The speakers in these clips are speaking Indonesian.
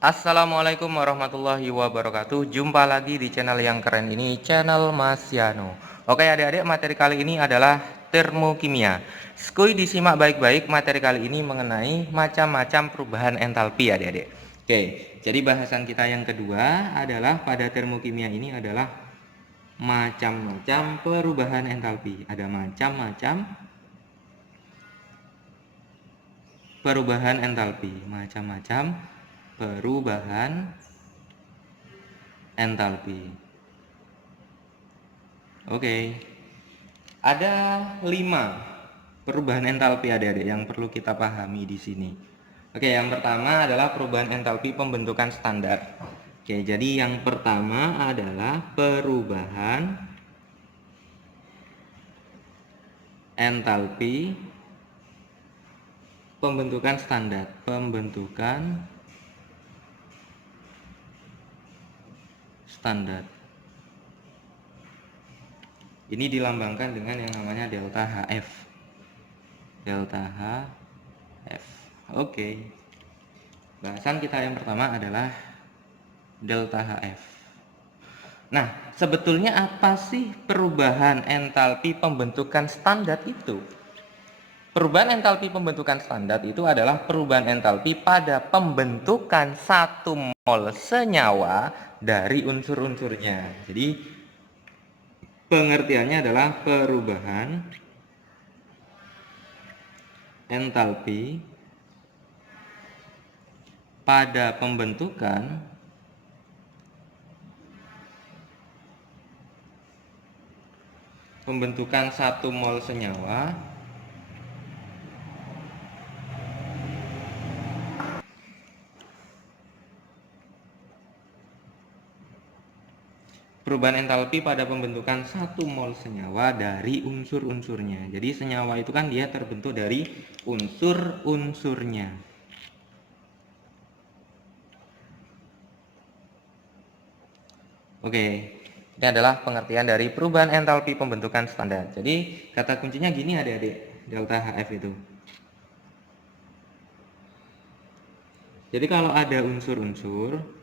Assalamualaikum warahmatullahi wabarakatuh. Jumpa lagi di channel yang keren ini, channel Mas Yano. Oke adik-adik, materi kali ini adalah termokimia. Skuy disimak baik-baik, materi kali ini mengenai macam-macam perubahan entalpi adik-adik. Oke, jadi bahasan kita yang kedua adalah pada termokimia ini adalah macam-macam perubahan entalpi. Ada macam-macam perubahan entalpi, macam-macam perubahan entalpi. Oke, ada 5 perubahan entalpi adik-adik yang perlu kita pahami di sini. Oke, yang pertama adalah perubahan entalpi pembentukan standar. Oke, jadi yang pertama adalah perubahan entalpi pembentukan standar. Pembentukan standar. Ini dilambangkan dengan yang namanya delta HF. Delta HF. Oke. Bahasan kita yang pertama adalah delta HF. Nah, sebetulnya apa sih perubahan entalpi pembentukan standar itu? Perubahan entalpi pembentukan standar itu adalah perubahan entalpi pada pembentukan satu mol senyawa dari unsur-unsurnya. Jadi, pengertiannya adalah perubahan entalpi pada pembentukan satu mol senyawa perubahan entalpi pada pembentukan satu mol senyawa dari unsur-unsurnya. Jadi senyawa itu kan dia terbentuk dari unsur-unsurnya. Oke, ini adalah pengertian dari perubahan entalpi pembentukan standar. Jadi kata kuncinya gini adik-adik, delta HF itu. Jadi kalau ada unsur-unsur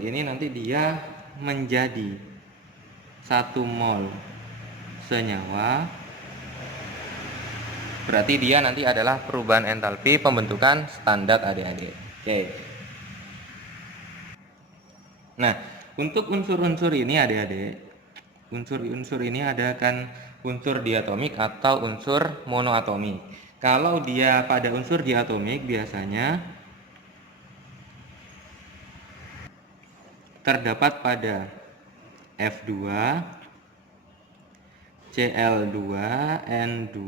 ini nanti dia menjadi 1 mol senyawa, berarti dia nanti adalah perubahan entalpi pembentukan standar adik-adik. Oke. Nah, untuk unsur-unsur ini adik-adik, unsur-unsur ini ada kan unsur diatomik atau unsur monoatomik. Kalau dia pada unsur diatomik biasanya terdapat pada F2, Cl2, N2,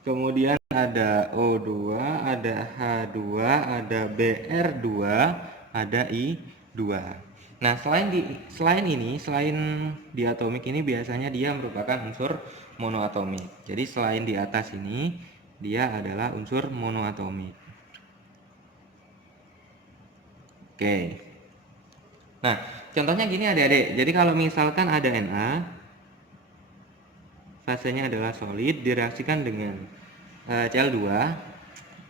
kemudian ada O2, ada H2, ada Br2, ada I2. Nah, selain diatomik ini biasanya dia merupakan unsur monoatomik. Jadi selain di atas ini dia adalah unsur monoatomik. Oke. Nah, contohnya gini adik-adik. Jadi kalau misalkan ada Na, fasenya adalah solid, direaksikan dengan Cl2,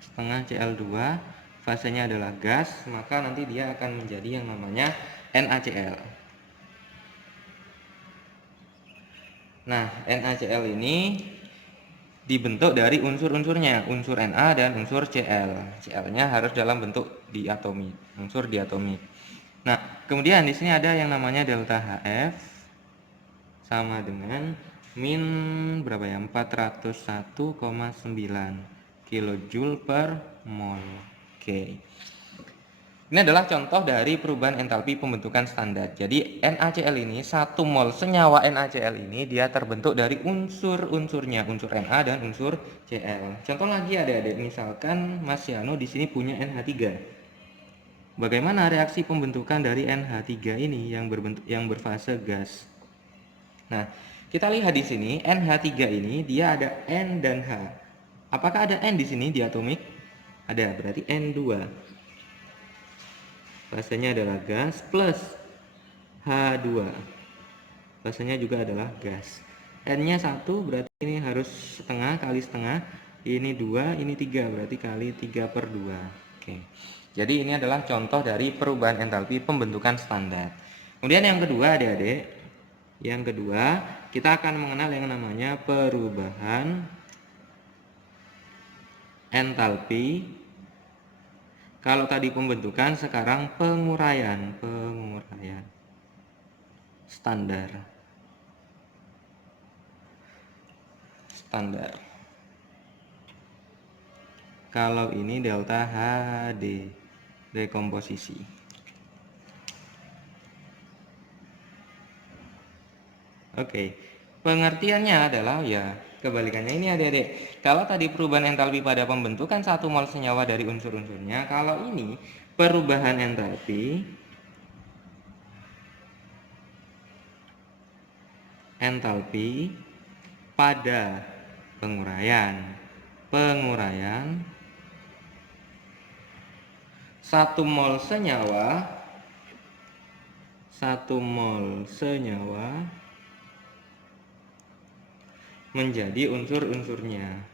setengah Cl2, fasenya adalah gas, maka nanti dia akan menjadi yang namanya NaCl. Nah, NaCl ini dibentuk dari unsur-unsurnya, unsur Na dan unsur Cl. Cl-nya harus dalam bentuk diatomik, unsur diatomik. Nah, kemudian di sini ada yang namanya delta HF sama dengan min berapa ya? 401,9 kJ per mol. Oke. Ini adalah contoh dari perubahan entalpi pembentukan standar. Jadi NaCl ini, 1 mol senyawa NaCl ini dia terbentuk dari unsur-unsurnya, unsur Na dan unsur Cl. Contoh lagi adik-adik, misalkan Mas Yano di sini punya NH3. Bagaimana reaksi pembentukan dari NH3 ini yang berfase gas? Nah, kita lihat di sini NH3 ini dia ada N dan H. Apakah ada N di sini di atomik? Ada, berarti N2. Fasenya adalah gas plus H2. Fasenya juga adalah gas. N-nya 1 berarti ini harus setengah kali setengah. ini 2, ini 3, berarti kali 3/2. Oke. Jadi ini adalah contoh dari perubahan entalpi pembentukan standar. Kemudian yang kedua adik-adik, yang kedua kita akan mengenal yang namanya perubahan entalpi. Kalau tadi pembentukan, sekarang penguraian standar. Kalau ini delta HD, dekomposisi. Oke, pengertiannya adalah ya kebalikannya ini adik-adik. Kalau tadi perubahan entalpi pada pembentukan 1 mol senyawa dari unsur-unsurnya, kalau ini perubahan entalpi pada penguraian 1 mol senyawa menjadi unsur-unsurnya,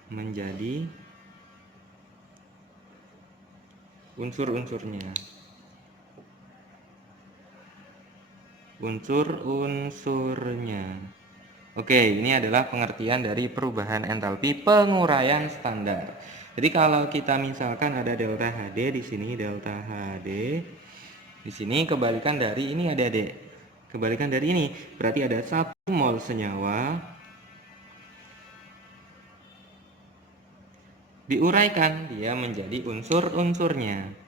Oke, ini adalah pengertian dari perubahan entalpi penguraian standar. Jadi kalau kita misalkan ada delta HD di sini, di sini kebalikan dari ini adik-adik. Kebalikan dari ini, berarti ada 1 mol senyawa diuraikan dia menjadi unsur-unsurnya.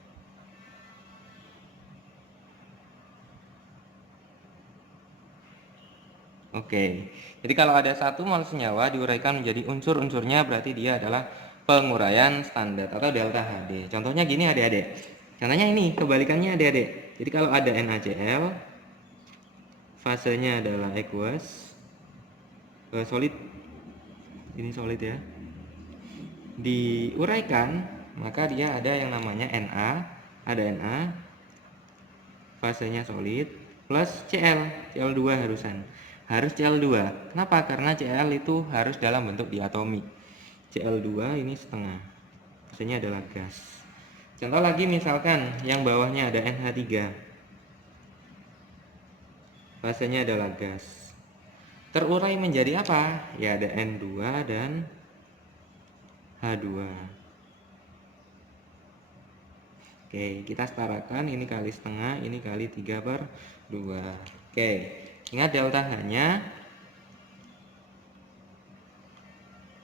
Oke, jadi kalau ada 1 mol senyawa diuraikan menjadi unsur-unsurnya, berarti dia adalah penguraian standar atau delta HD. Contohnya gini adik-adik. Contohnya ini, kebalikannya adik-adik. Jadi kalau ada NaCl, fasenya adalah aqueous, solid, ini solid ya, diuraikan, maka dia ada yang namanya ada Na, fasenya solid, plus Cl2 harus Cl2. Kenapa? Karena Cl itu harus dalam bentuk diatomik. Cl2 ini setengah, fasenya adalah gas. Contoh lagi misalkan yang bawahnya ada NH3, fasenya adalah gas. Terurai menjadi apa? Ya ada N2 dan H2. Oke, kita setarakan, ini kali setengah, ini kali 3/2. Oke, ingat delta H-nya.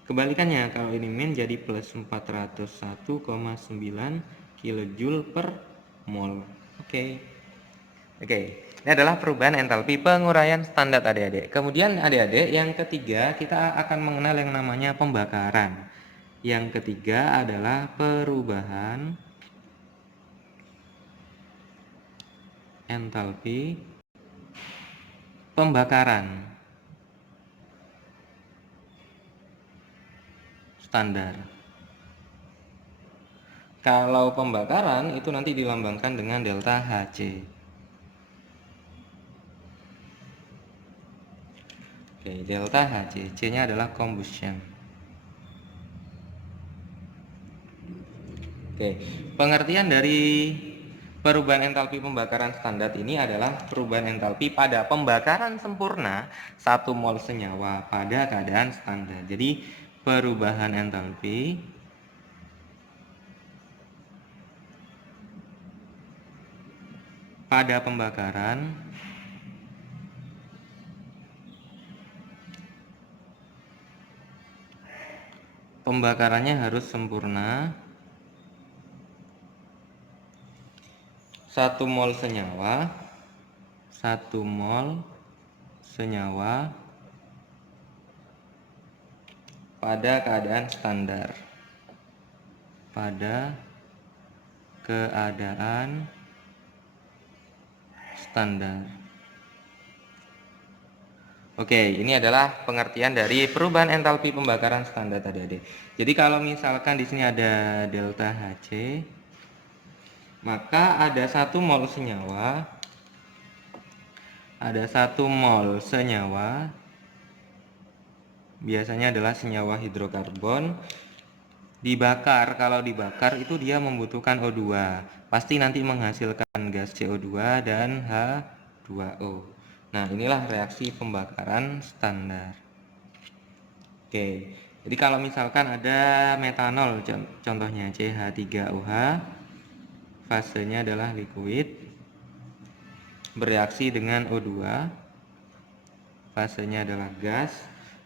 Kebalikannya, kalau ini min jadi plus 401,9 kJ per mol. Oke, ini adalah perubahan entalpi penguraian standar adik-adik. Kemudian adik-adik, yang ketiga kita akan mengenal yang namanya pembakaran. Yang ketiga adalah perubahan entalpi pembakaran standar. Kalau pembakaran itu nanti dilambangkan dengan delta Hc. Oke, delta Hc, C-nya adalah combustion. Oke, pengertian dari perubahan entalpi pembakaran standar ini adalah perubahan entalpi pada pembakaran sempurna 1 mol senyawa pada keadaan standar. Jadi perubahan entalpi pada pembakarannya harus sempurna. 1 mol senyawa pada keadaan standar. Oke, ini adalah pengertian dari perubahan entalpi pembakaran standar tadi. Jadi kalau misalkan di sini ada delta Hc, maka ada 1 mol senyawa, biasanya adalah senyawa hidrokarbon, dibakar. Kalau dibakar itu dia membutuhkan O2. Pasti nanti menghasilkan gas CO2 dan H2O. Nah, inilah reaksi pembakaran standar. Oke. Jadi kalau misalkan ada metanol, contohnya CH3OH, fasenya adalah liquid, bereaksi dengan O2, fasenya adalah gas,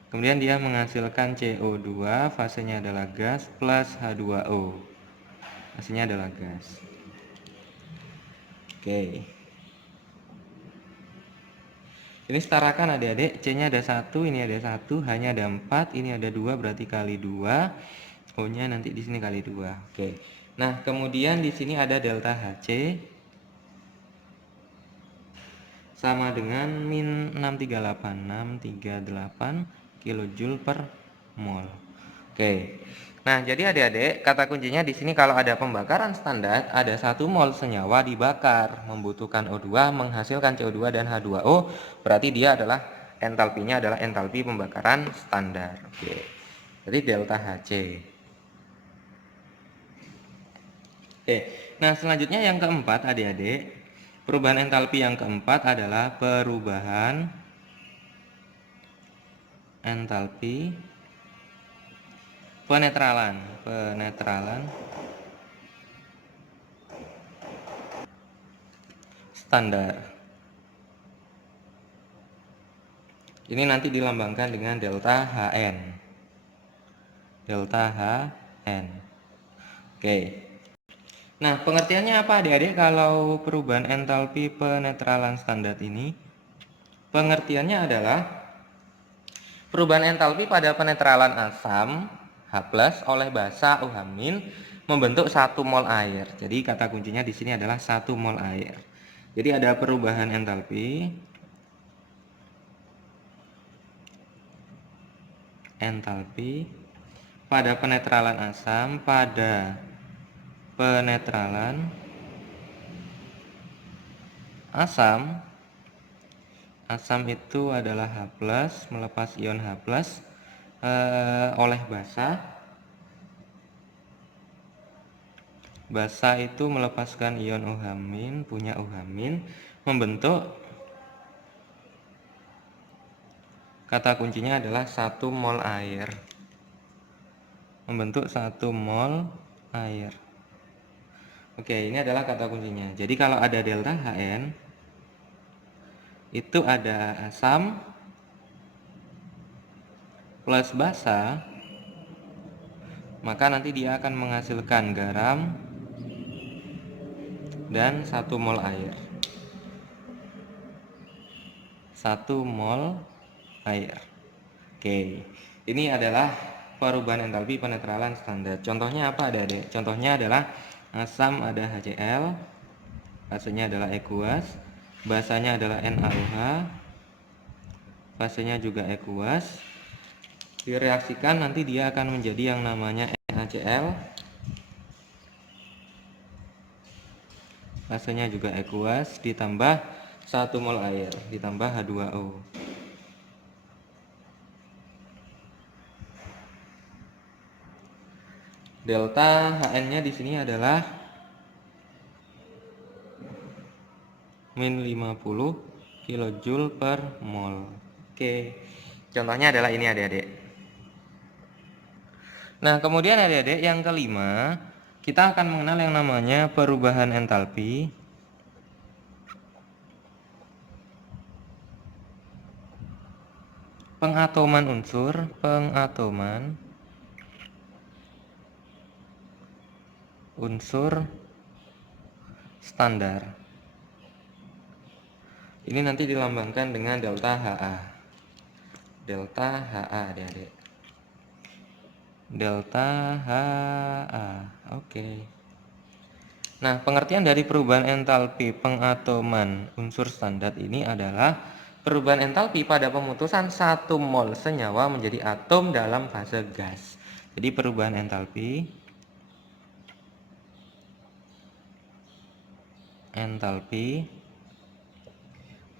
kemudian dia menghasilkan CO2, fasenya adalah gas, plus H2O, fasenya adalah gas. Oke. Ini setarakan adik-adik, C nya ada 1, ini ada 1, H nya ada 4, ini ada 2, berarti kali 2, O nya nanti di sini kali 2. Oke. Nah, kemudian di sini ada delta Hc sama dengan min 638 kJ per mol. Oke. Nah, jadi adik-adik, kata kuncinya di sini kalau ada pembakaran standar, ada 1 mol senyawa dibakar, membutuhkan O2, menghasilkan CO2 dan H2O, berarti dia adalah entalpinya adalah entalpi pembakaran standar. Oke. Jadi delta Hc. Oke. Nah, selanjutnya yang keempat adik-adik, perubahan entalpi yang keempat adalah perubahan entalpi penetralan standar. Ini nanti dilambangkan dengan delta Hn. Delta Hn. Oke. Nah, pengertiannya apa adik-adik kalau perubahan entalpi penetralan standar ini? Pengertiannya adalah perubahan entalpi pada penetralan asam H+ oleh basa OH- membentuk 1 mol air. Jadi kata kuncinya di sini adalah 1 mol air. Jadi ada perubahan entalpi pada penetralan asam pada penetralan asam itu adalah H+ melepas ion H+ oleh basa itu melepaskan ion OH- punya OH- membentuk, kata kuncinya adalah 1 mol air, membentuk 1 mol air. Oke, ini adalah kata kuncinya. Jadi kalau ada delta Hn, itu ada asam plus basa, maka nanti dia akan menghasilkan garam dan 1 mol air. 1 mol air. Oke, ini adalah perubahan entalpi penetralan standar. Contohnya apa adik-adik? Contohnya adalah asam ada HCl, fasenya adalah aqueous, basanya adalah NaOH, fasenya juga aqueous. Direaksikan nanti dia akan menjadi yang namanya NaCl, fasenya juga aqueous, ditambah 1 mol air, ditambah H2O. Delta Hn-nya di sini adalah min 50 kJ per mol. Oke. Contohnya adalah ini adik-adik. Nah, kemudian adik-adik yang kelima, kita akan mengenal yang namanya perubahan entalpi pengatoman unsur standar. Ini nanti dilambangkan dengan delta Ha. Delta Ha, adik-adik. Delta Ha. Oke. Nah, pengertian dari perubahan entalpi pengatoman unsur standar ini adalah perubahan entalpi pada pemutusan 1 mol senyawa menjadi atom dalam fase gas. Jadi perubahan entalpi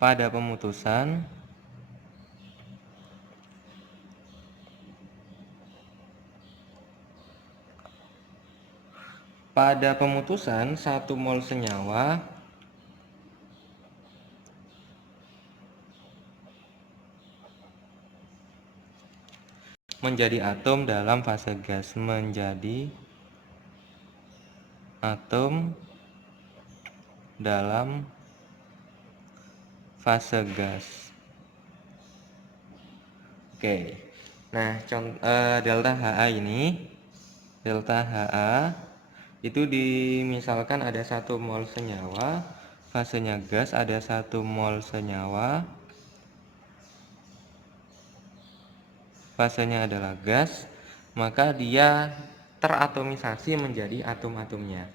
pada pemutusan pada pemutusan 1 mol senyawa menjadi atom dalam fase gas, menjadi atom dalam fase gas. Oke. Nah, delta HA ini, delta HA itu misalkan ada 1 mol senyawa, fasenya gas, ada 1 mol senyawa, fasenya adalah gas, maka dia teratomisasi menjadi atom-atomnya.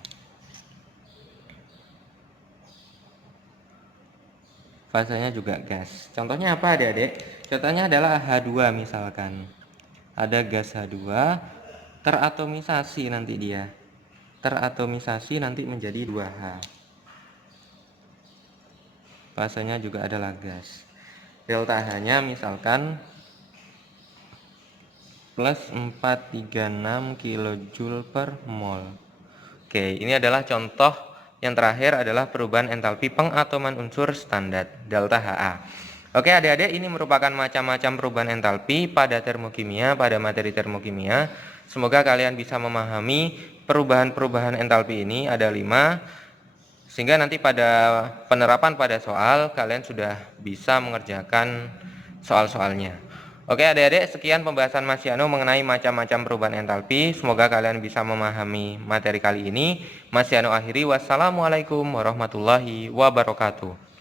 Fasenya juga gas. Contohnya apa adik-adik? Contohnya adalah H2 misalkan. Ada gas H2, teratomisasi nanti dia. Teratomisasi nanti menjadi 2H. Fasenya juga adalah gas. Delta H-nya misalkan plus 436 kJ per mol. Oke, ini adalah contoh yang terakhir adalah perubahan entalpi pengatoman unsur standar, delta HA. Oke adik-adik, ini merupakan macam-macam perubahan entalpi pada termokimia, pada materi termokimia. Semoga kalian bisa memahami perubahan-perubahan entalpi ini, ada 5. Sehingga nanti pada penerapan pada soal, kalian sudah bisa mengerjakan soal-soalnya. Oke adik-adik, sekian pembahasan Mas Yano mengenai macam-macam perubahan entalpi. Semoga kalian bisa memahami materi kali ini. Mas Yano akhiri, wassalamualaikum warahmatullahi wabarakatuh.